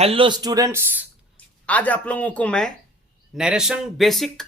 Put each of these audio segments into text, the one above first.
Hello students, आज आप लोगों को मैं narration basic,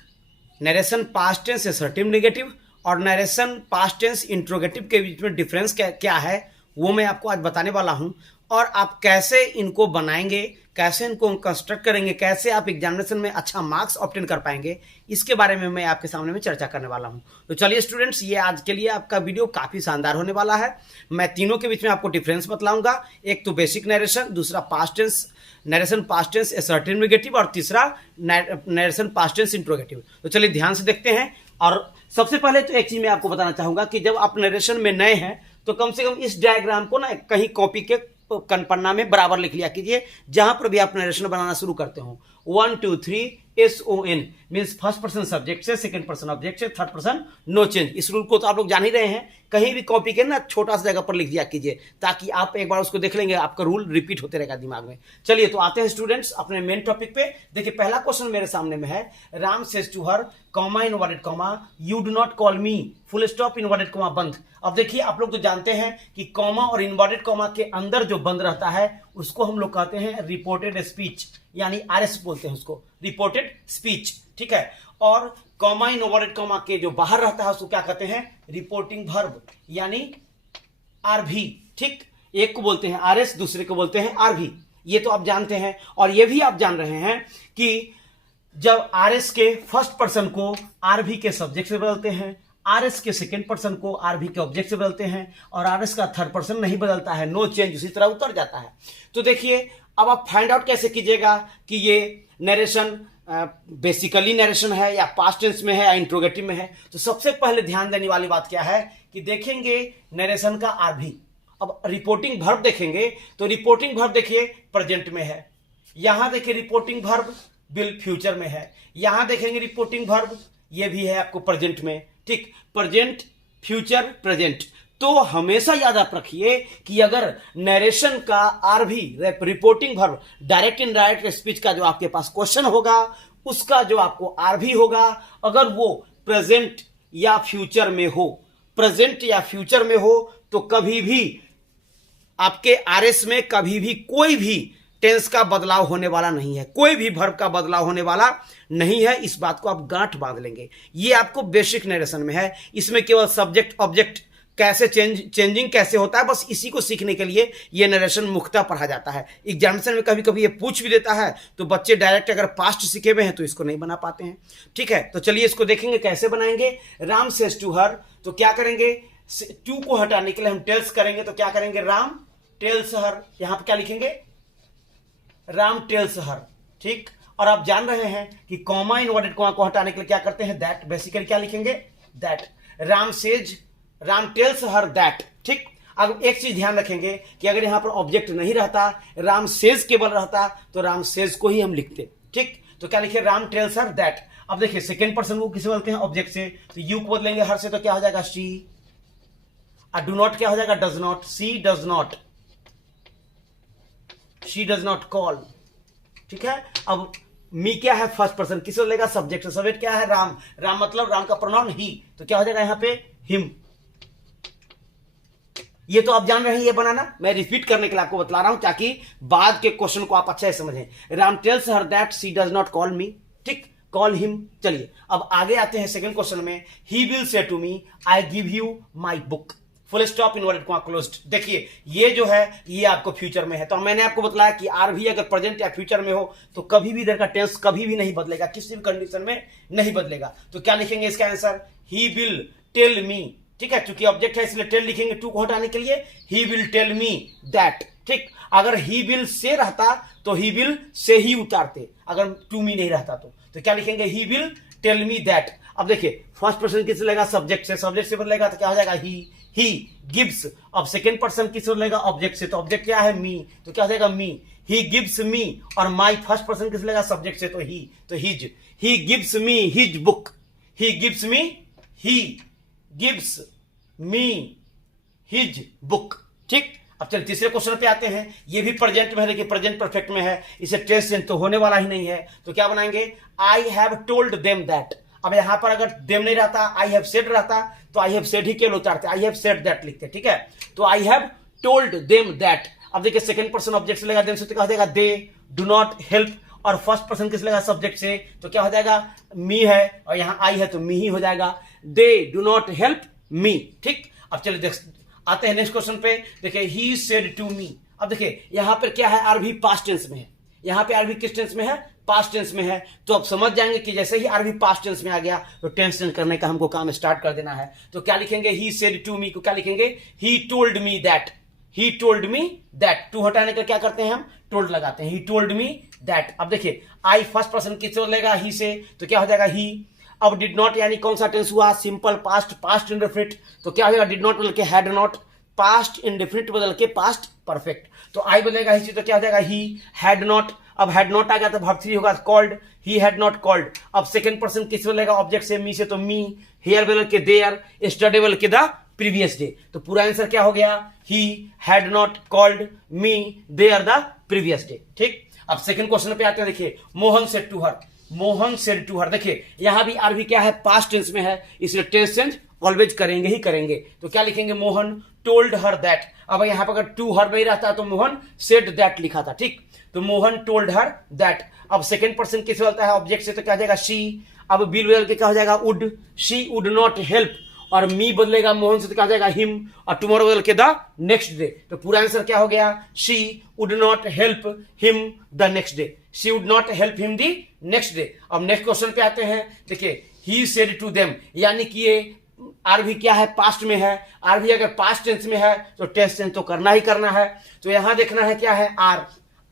narration past tense assertive negative और नरेशन पास्ट टेंस इंट्रोगेटिव के बीच में डिफरेंस क्या है वो मैं आपको आज बताने वाला हूं। और आप कैसे इनको बनाएंगे, कैसे इनको कंस्ट्रक्ट करेंगे, कैसे आप एग्जामिनेशन में अच्छा मार्क्स ऑब्टेन कर पाएंगे, इसके बारे में मैं आपके सामने में चर्चा करने वाला हूं। तो चलिए स्टूडेंट्स, ये आज के लिए आपका वीडियो काफ़ी शानदार होने वाला है। मैं तीनों के बीच में आपको डिफरेंस बतलाऊंगा। एक तो बेसिक नरेशन, दूसरा past tense narration past tense assertive negative और तीसरा नरेशन पास्ट टेंस इंट्रोगेटिव। तो चलिए ध्यान से देखते हैं। और सबसे पहले तो एक चीज मैं आपको बताना चाहूंगा कि जब आप नरेशन में नए हैं तो कम से कम इस डायग्राम को ना कहीं कॉपी के पन्ना में बराबर लिख लिया कीजिए, जहां पर भी आप नरेशन बनाना शुरू करते हो। 1 2 3 SON means first person subject से, सेकंड पर्सन ऑब्जेक्ट से, थर्ड पर्सन नो चेंज। इस रूल को तो आप लोग जान ही रहे हैं। कहीं भी कॉपी के ना छोटा सा जगह पर लिख दिया कीजिए, ताकि आप एक बार उसको देख लेंगे, आपका रूल रिपीट होते रहेगा दिमाग में। चलिए तो आते हैं स्टूडेंट्स अपने मेन टॉपिक पे। देखिए पहला क्वेश्चन मेरे सामने में है, Ram says to her comma inverted comma you do not call me full stop inverted comma बंद। अब देखिए आप लोग तो जानते हैं कि कॉमा और इनवर्टेड कॉमा के अंदर जो बंद रहता है उसको हम लोग कहते हैं रिपोर्टेड स्पीच, यानी RS बोलते हैं उसको, रिपोर्टेड स्पीच। ठीक है। और कॉमा इनवर्टेड कॉमा के जो बाहर रहता है उसको क्या कहते हैं, रिपोर्टिंग वर्ब, यानी RV। ठीक, एक को बोलते हैं RS, दूसरे को बोलते हैं RV। ये तो आप जानते हैं। और ये भी आप जान रहे हैं कि जब RS के फर्स्ट पर्सन को RV के सब्जेक्ट से बदलते हैं, RS के सेकेंड पर्सन को RV के ऑब्जेक्ट से बदलते हैं, और RS का थर्ड पर्सन नहीं बदलता है, नो चेंज, उसी तरह उतर जाता है। तो देखिए अब आप फाइंड आउट कैसे कीजिएगा कि ये नरेशन बेसिकली नरेशन है या पास्ट टेंस में है या इंट्रोगेटिव में है। तो सबसे पहले ध्यान देने वाली बात क्या है कि देखेंगे नरेशन का RV। अब रिपोर्टिंग वर्ब देखेंगे तो रिपोर्टिंग वर्ब देखिए प्रेजेंट में है, यहां देखिए रिपोर्टिंग वर्ब विल फ्यूचर में है, यहां देखेंगे रिपोर्टिंग वर्ब ये भी है आपको प्रेजेंट में। ठीक, प्रेजेंट फ्यूचर प्रेजेंट। तो हमेशा याद आप रखिए कि अगर नरेशन का RV reporting verb direct indirect speech का जो आपके पास क्वेश्चन होगा उसका जो आपको RV होगा, अगर वो प्रेजेंट या फ्यूचर में हो, प्रेजेंट या फ्यूचर में हो, तो कभी भी आपके RS में कभी भी कोई भी टेंस का बदलाव होने वाला नहीं है, कोई भी वर्ब का बदलाव होने वाला नहीं है। इस बात को आप गांठ बांध लेंगे। ये आपको बेसिक नरेशन में है। इसमें केवल सब्जेक्ट ऑब्जेक्ट कैसे चेंजिंग कैसे होता है, बस इसी को सीखने के लिए ये नरेशन मुख्यतः पढ़ा जाता है। एग्जामिनेशन में कभी कभी ये पूछ भी देता है, तो बच्चे डायरेक्ट अगर पास्ट सीखे हुए हैं तो इसको नहीं बना पाते हैं। ठीक है, तो चलिए इसको देखेंगे कैसे बनाएंगे। राम सेज टू हर, तो क्या करेंगे, टू को हटाने के लिए हम टेल्स करेंगे, तो क्या करेंगे, राम टेल्स हर, यहां पर क्या लिखेंगे, राम टेल्स हर। ठीक, और आप जान रहे हैं कि कॉमा इनवर्टेड कॉमा को हटाने के लिए क्या करते हैं, दैट। बेसिकली क्या लिखेंगे, that. Ram says, Ram tells her that. ठीक, अब एक चीज ध्यान रखेंगे कि अगर यहां पर ऑब्जेक्ट नहीं रहता, राम सेज केवल रहता, तो राम सेज को ही हम लिखते। ठीक, तो क्या लिखे, राम टेल्स हर दैट। अब देखिए सेकेंड पर्सन को किसे बोलते हैं, ऑब्जेक्ट से, तो यू को बदलेंगे हर से, तो क्या हो जाएगा, शी। और डू नॉट क्या हो जाएगा, does not. She does not, she does not call. ठीक है। अब मी क्या है, फर्स्ट पर्सन, किसे बोलेगा, सब्जेक्ट। सब्जेक्ट क्या है, राम। राम मतलब राम का प्रोनाउन ही, तो क्या हो जाएगा यहां पे, हिम। ये तो आप जान रहे हैं ये बनाना, मैं रिपीट करने के लिए आपको बतला रहा हूं ताकि बाद के क्वेश्चन को आप अच्छा से समझें। Ram tells her that she does not call me. ठीक, कॉल हिम। चलिए अब आगे आते हैं सेकंड क्वेश्चन में। He will say to me I give you my book full stop inverted comma closed. देखिए ये जो है ये आपको फ्यूचर में है, तो मैंने आपको बताया कि RV अगर प्रेजेंट या फ्यूचर में हो तो कभी भी इधर का टेंस कभी भी नहीं बदलेगा, किसी भी कंडीशन में नहीं बदलेगा। तो क्या लिखेंगे इसका answer, he will tell me. ठीक है, चूंकि ऑब्जेक्ट है इसलिए टेल लिखेंगे, टू को हटाने के लिए he will tell me that. ठीक, अगर ही विल से रहता तो ही विल से ही उतारते, अगर टू मी नहीं रहता तो क्या लिखेंगे, he will tell me that. अब देखिए फर्स्ट पर्सन किससे लेगा, सब्जेक्ट से, सब्जेक्ट से बदलेगा तो क्या हो जाएगा, ही गिव्स। अब सेकेंड पर्सन किससे लेगा, ऑब्जेक्ट से, तो ऑब्जेक्ट क्या है, मी, तो क्या हो जाएगा, मी। He gives me. और माई फर्स्ट पर्सन किससे लेगा, सब्जेक्ट से, तो his. He gives me his book. He gives me, he gives me his book. ठीक, अब चलिए तीसरे क्वेश्चन पे आते हैं। ये भी प्रेजेंट में है, देखिए प्रेजेंट परफेक्ट में है, इसे टेंस चेंज तो होने वाला ही नहीं है। तो क्या बनाएंगे, I have told them that. अब यहां पर अगर देम नहीं रहता, आई हैव सेड रहता, तो आई हैव सेड ही केवल उतारते, आई हैव सेड दैट लिखते। ठीक है, तो I have told them that. अब देखिए सेकंड पर्सन ऑब्जेक्ट से लेगा देम से तो क्या हो जाएगा दे डू नॉट हेल्प, और फर्स्ट पर्सन किस लेगा सब्जेक्ट से तो क्या हो जाएगा मी है, और यहां आई है तो मी ही हो जाएगा, they do not help me. ठीक, अब चलिए देख आते हैं नेक्स्ट क्वेश्चन पे। देखिए ही सेड टू मी। अब देखिए यहां पर क्या है, आरवी पास्ट टेंस में है, यहां पे आरवी किस टेंस में है, पास्ट टेंस में है। तो अब समझ जाएंगे कि जैसे ही आरवी पास्ट टेंस में आ गया तो टेंस चेंज करने का हमको काम स्टार्ट कर देना है। तो क्या लिखेंगे, ही सेड टू मी को क्या लिखेंगे, he told me that, he told me that. To हटाने का क्या करते हैं हम, टोल्ड लगाते हैं, ही टोल्ड मी दैट। अब देखिए आई फर्स्ट पर्सन किससे लेगा, ही से, तो क्या हो जाएगा ही। अब डिड नॉट यानी कौन सा टेंस हुआ, सिंपल पास्ट, पास्ट इंडेफिनिट, तो क्या हो जाएगा डिड नॉट बदल के हैड नॉट, पास्ट इंडेफिनिट बदल के पास्ट परफेक्ट। तो आई बदलेगा ही से तो क्या हो जाएगा ही हैड नॉट। अब हैड नॉट आ गया तो वर्ब 3 होगा called, he had not called. अब सेकंड पर्सन किस बदलेगा, ऑब्जेक्ट से मी से तो मी, हेयर बदल के देयर, स्टडी बदल के द प्रीवियस डे। तो पूरा आंसर क्या हो गया, he had not called me there the previous day. ठीक, अब सेकंड क्वेश्चन पे आते हैं। देखिए Mohan said to her, Mohan said to her. देखिए यहां भी आरवी क्या है, पास्ट टेंस में है, इसलिए टेंस चेंज ऑलवेज करेंगे ही करेंगे। तो क्या लिखेंगे, मोहन टोल्ड हर दैट। अब यहां पर अगर टू हर नहीं रहता तो मोहन सेड दैट लिखा था। ठीक, तो मोहन टोल्ड हर दैट। अब सेकंड पर्सन किससे बोलता है, ऑब्जेक्ट से, तो क्या हो जाएगा शी। अब विल बदल के क्या हो जाएगा would, she would not help, और मी बदलेगा मोहन से तो क्या हो जाएगा हिम, और टुमारो बदल के द नेक्स्ट डे। तो पूरा आंसर क्या हो गया, she would not help him the next day, she would not help him the next day. अब नेक्स्ट क्वेश्चन पे आते हैं। देखिए ही सेड टू देम, यानी कि ये आरवी क्या है, पास्ट में है। आरवी अगर पास्ट टेंस में है तो टेंस चेंज तो करना ही करना है। तो यहां देखना है क्या है,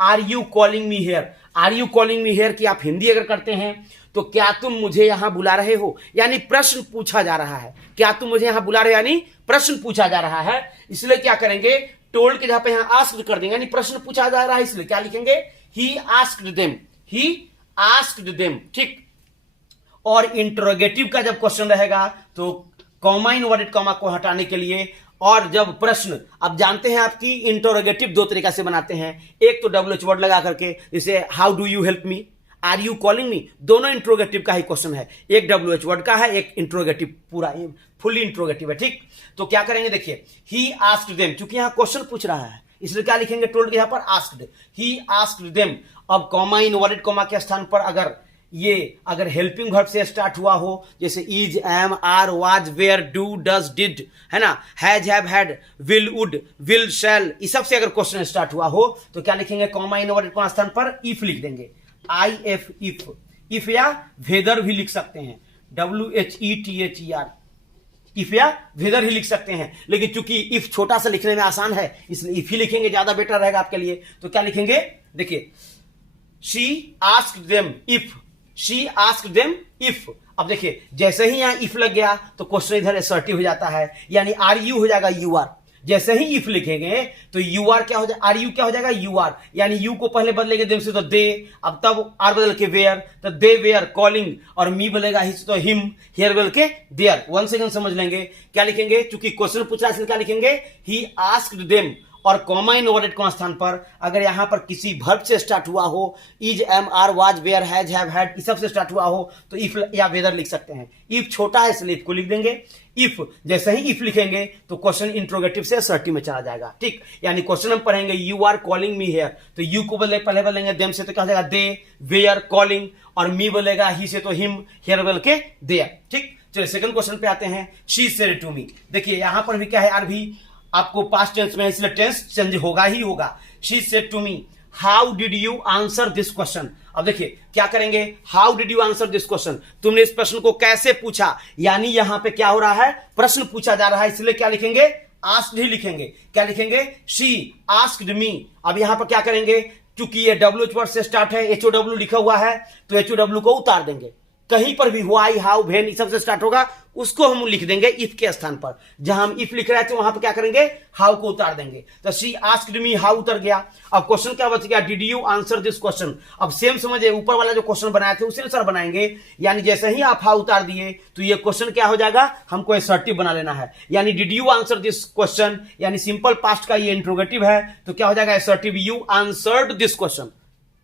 are you calling me here. Are you calling me here की आप हिंदी अगर करते हैं तो क्या तुम मुझे यहां बुला रहे हो, यानी प्रश्न पूछा जा रहा है। क्या तुम मुझे यहां बुला रहे हो यानी प्रश्न पूछा जा रहा है, इसलिए क्या करेंगे, टोल्ड के जहां पे यहां आस्क्ड कर देंगे, यानी प्रश्न पूछा जा रहा है, इसलिए क्या लिखेंगे, he asked them, he asked them. ठीक, और इंटरोगेटिव का जब क्वेश्चन रहेगा तो कॉमा इनवर्टेड कॉमा को हटाने के लिए, और जब प्रश्न, अब जानते हैं आपकी इंटरोगेटिव दो तरीका से बनाते हैं। एक तो WH वर्ड लगा करके, जैसे how do you help me, are you calling me, दोनों इंट्रोगेटिव का ही क्वेश्चन है। एक WH वर्ड का है, एक इंट्रोगेटिव, पूरा फुल्ली इंट्रोगेटिव है। ठीक, तो क्या करेंगे, देखिए ही आस्क्ड देम, क्योंकि यहां क्वेश्चन पूछ रहा है इसलिए क्या लिखेंगे, टोल्ड के यहां पर आस्क्ड, ही आस्क्ड देम। अब कॉमा इनवर्टेड कॉमा के स्थान पर अगर हेल्पिंग वर्ब से स्टार्ट हुआ हो, जैसे is, am, are, was, were, do, does, did, है ना, has, have, had, will, would, will, shall, इस सब से अगर क्वेश्चन स्टार्ट हुआ हो तो क्या लिखेंगे, कॉमा इनवर्टेड कॉमा स्थान पर इफ लिख देंगे, IF, इफ या वेदर भी लिख सकते हैं, WHETHER, इफ या वेदर ही लिख सकते हैं। लेकिन चूंकि इफ छोटा सा लिखने में आसान है इसलिए इफ ही लिखेंगे, ज्यादा बेटर रहेगा आपके लिए। तो क्या लिखेंगे, देखिए she asked them if, she asked them if. अब देखिए जैसे ही यहां इफ लग गया तो क्वेश्चन इधर असर्टिव हो जाता है, यानी आर यू हो जाएगा यू आर। जैसे ही इफ लिखेंगे तो यू आर क्या हो जाएगा, आर यू क्या हो जाएगा यू आर, यानी यू को पहले बदलेंगे देम से तो दे, अब तब आर बदल के वेयर, तो दे वेयर कॉलिंग, और मी बदलेगा हिज तो हिम, हियर बदल के देयर। वन सेकंड समझ लेंगे, क्या लिखेंगे, चूंकि क्वेश्चन पूछा है क्या लिखेंगे, ही आस्क्ड देम, और कॉमा इनवर्टेड कॉमा स्थान पर अगर यहां पर किसी वर्ब से स्टार्ट हुआ हो, is, am, are, was, were, has, have, had, इस सब से स्टार्ट हुआ हो तो इफ या वेदर लिख सकते हैं। इफ छोटा है इसलिए इफ को लिख देंगे। इफ जैसे ही इफ लिखेंगे तो क्वेश्चन इंट्रोगेटिव से असर्टिव में चला जाएगा। ठीक, यानी क्वेश्चन हम पढ़ेंगे you are calling me here, तो यू को पहले बदलेंगे देम से तो क्या हो जाएगा दे, वेयर, कॉलिंग, और मी बोलेगा ही से तो हिम, हियर बदल के देयर। ठीक, चलिए सेकंड क्वेश्चन पे आते हैं। शी सेड टू मी, देखिए यहां पर भी क्या है, आर भी आपको पास्ट टेंस में है इसलिए टेंस चेंज होगा ही होगा। She said to me how did you answer this question. अब देखिए क्या करेंगे, how did you answer this question, तुमने इस प्रश्न को कैसे पूछा, यानी यहां पे क्या हो रहा है, प्रश्न पूछा जा रहा है, इसलिए क्या लिखेंगे, आस्क्ड ही लिखेंगे। क्या लिखेंगे, शी आस्क्ड मी। अब यहां पर क्या करेंगे, चूंकि ये WH वर्ड से स्टार्ट है, HOW लिखा हुआ है तो HOW को उतार देंगे। कहीं पर भी व्हाई, हाउ, व्हेन इस सब से स्टार्ट होगा उसको हम लिख देंगे इफ के स्थान पर। जहां हम इफ लिख रहे थे वहां पर क्या करेंगे, हाउ को उतार देंगे। तो शी आस्क्ड मी, हाउ उतर गया। अब क्वेश्चन क्या बच गया, did you answer this question. अब सेम समझिए, ऊपर वाला जो क्वेश्चन बनाए थे उसी अनुसार बनाएंगे, यानी जैसे ही आप हाउ उतार दिए तो ये क्वेश्चन क्या हो जाएगा, हमको असर्टिव बना लेना है। यानी did you answer this question, यानी सिंपल पास्ट का ये इंट्रोगेटिव है तो क्या हो जाएगा assertive, you answered this question,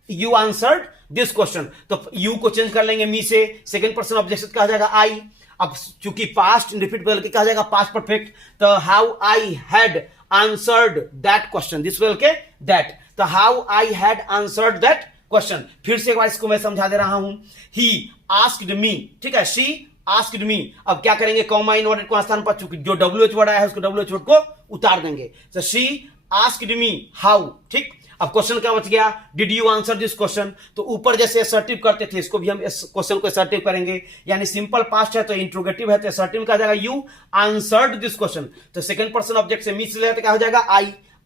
you answered this question. तो यू को चेंज कर लेंगे मी से, सेकंड पर्सन ऑब्जेक्ट क्या हो जाएगा आई। अब चूंकि पास्ट रिपीट बदल के क्या हो जाएगा पास्ट परफेक्ट, तो how I had answered that question, this will के दैट, तो how I had answered that question. फिर से एक बार इसको मैं समझा दे रहा हूं, ही आस्क्ड मी, ठीक है, शी आस्क्ड मी। अब क्या करेंगे, कॉमा इनवर्टेड कॉमा स्थान पर, चूंकि जो WH वर्ड आया है उसको WH वर्ड को उतार देंगे, तो शी आस्क्ड मी हाउ, ठीक। अब क्वेश्चन क्या बच गया, did you answer this question, तो ऊपर जैसे असर्टिव करते थे इसको भी हम इस क्वेश्चन को असर्टिव करेंगे, यानी सिंपल पास्ट है तो इंट्रोगेटिव है तो असर्टिव का जाएगा यू आंसर्ड दिस क्वेश्चन, तो सेकंड पर्सन ऑब्जेक्ट से मिस ले तो क्या हो जाएगा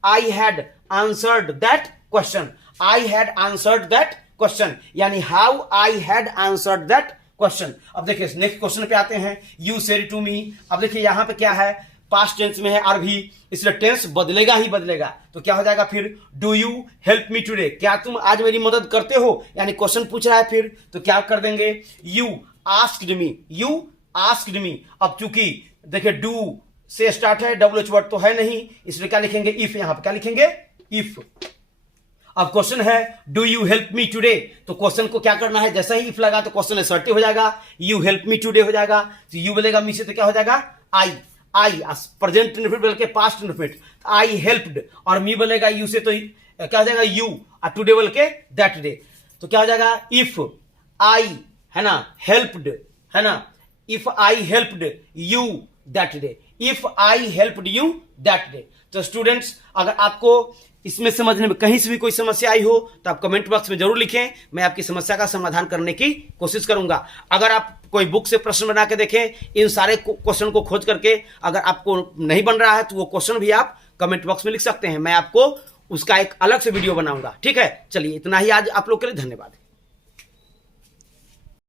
I had answered that question, I had answered that question, यानी how I had answered that question. अब देखिए नेक्स्ट क्वेश्चन पे आते हैं, यू सेड टू मी। अब देखिए यहां पे क्या है, पास्ट टेंस में है आरवी, इसलिए टेंस बदलेगा ही बदलेगा, तो क्या हो जाएगा फिर, do you help me today, क्या तुम आज मेरी मदद करते हो, यानी क्वेश्चन पूछ रहा है फिर, तो क्या कर देंगे, you asked me, you asked me. अब चूंकि देखिए डू से स्टार्ट है, WH वर्ड तो है नहीं, इसलिए क्या लिखेंगे, इफ, यहां पर क्या लिखेंगे, इफ। अब क्वेश्चन है do you help me today, तो क्वेश्चन को क्या करना है, जैसा ही इफ लगा तो क्वेश्चन असर्टिव हो जाएगा, यू हेल्प मी टुडे हो जाएगा, तो यू बोलेगा मी से तो क्या हो जाएगा, आई प्रेजेंट इंडेफिनिट बोल के पास्ट इंडेफिनिट, आई हेल्प्ड, और मी बोलेगा यू से तो क्या हो जाएगा यू, और टुडे बोल के दैट डे, तो क्या हो जाएगा, इफ आई, है ना, हेल्प्ड, है ना, if I helped you that day, if I helped you that day. तो स्टूडेंट्स, अगर आपको इसमें समझने में कहीं से भी कोई समस्या आई हो तो आप कमेंट बॉक्स में जरूर लिखें, मैं आपकी समस्या का समाधान करने की कोशिश करूंगा। अगर आप कोई बुक से प्रश्न बना के देखें, इन सारे क्वेश्चन को खोज करके, अगर आपको नहीं बन रहा है तो वो क्वेश्चन भी आप कमेंट बॉक्स में लिख सकते हैं, मैं आपको उसका एक अलग से वीडियो बनाऊंगा, ठीक है। चलिए इतना ही आज आप लोग के लिए, धन्यवाद।